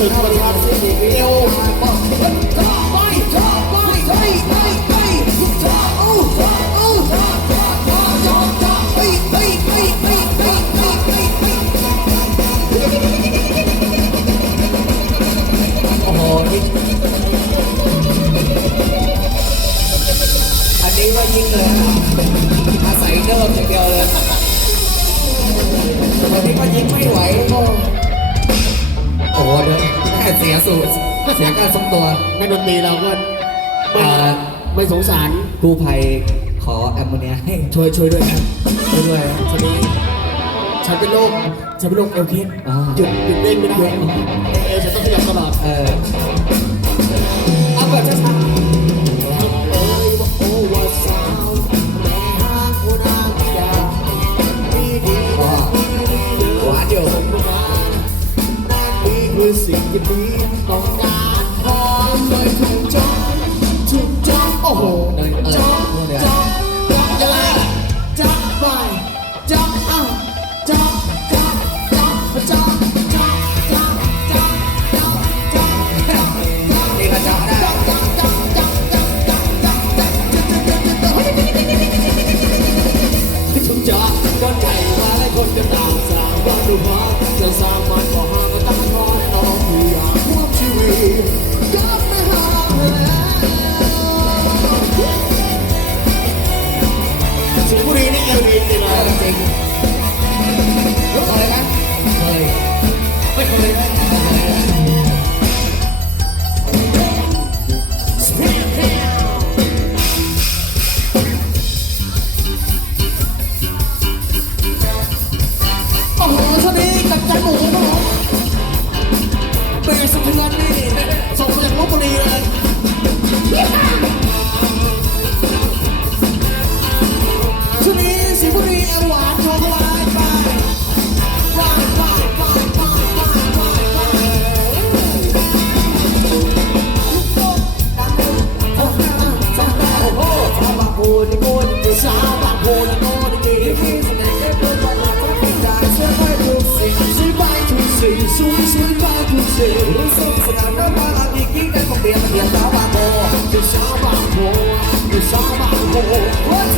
Sing with us in the video. Come on, come on, hey, hey, hey. Oh, oh, oh, hey, hey, hey, สูตรเสียการทรงตัว ในดนตรีเราก็ไม่สงสาร กู้ภัยขอแอมโมเนียให้ช่วยช่วยด้วยครับช่วยด้วยครับ คนนี้ฉันเป็นโรคฉันเป็นโรคเอลคนจุดจุดเล่นไม่ได้เอลฉันต้องขยับตลอด เออเอาแบบช้า สิ่งดีๆของ Lord.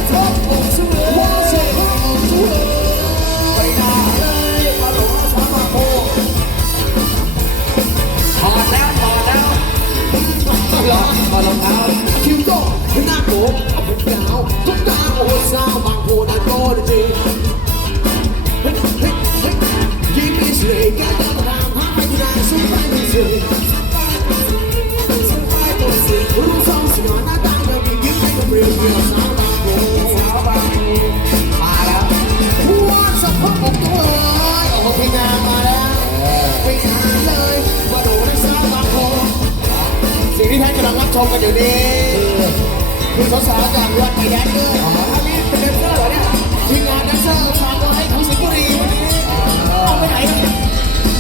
ชมกันอยู่นี้คุณสาวๆจากวัดไปแดนเซอร์อันนี้เป็นแดนเซอร์เหรอเนี่ยทีมงานแดนเซอร์ฝากไว้ทั้งสิงห์บุรีวันนี้เอาไปไหน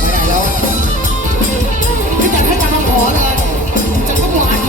ไปไหนแล้วไม่อยากให้กาวังหอเลยจะก็หวา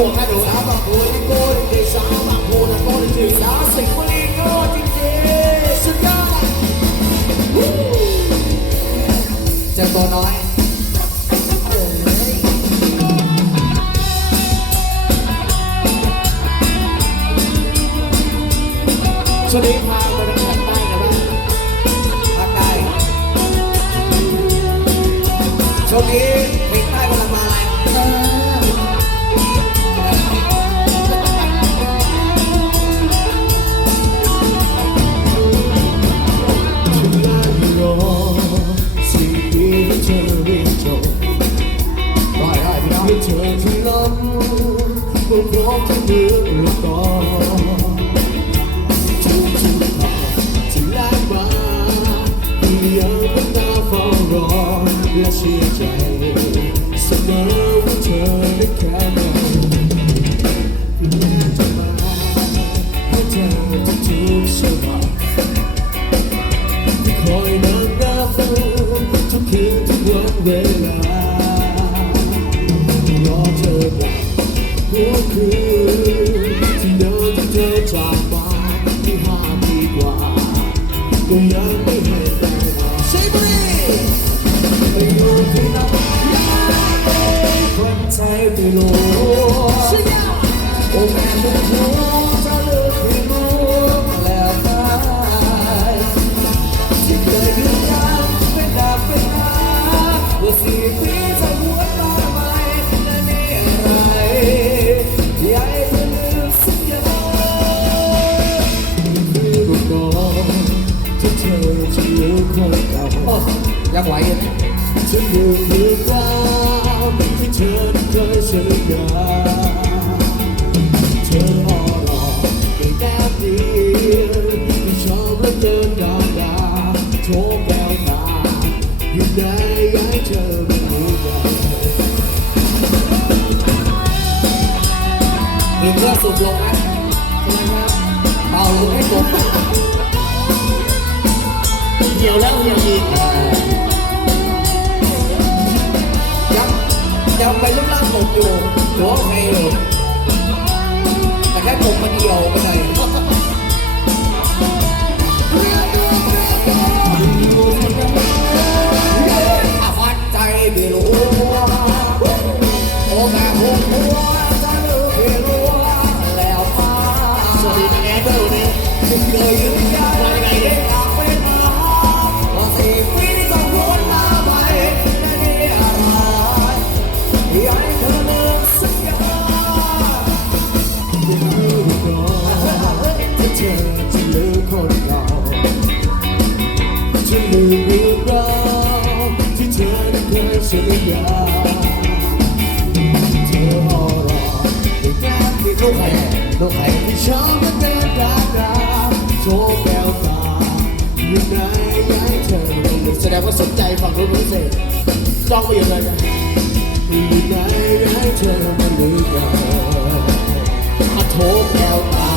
성공한 Don't รื่องราวที่เธอได้เคยสัญญาเธอรอรอในงานที่เขาแห่เขาให่ที่ช้ำกันเดินดาดาโชว์แววตาอยู่ในย้ายเธอรู้แสดงว่าสนใจฝั่งรู้พิเศษจ้องไปอยู่เลยอยู่ในย้ายเธอมานลืมกันอาโทษแววตา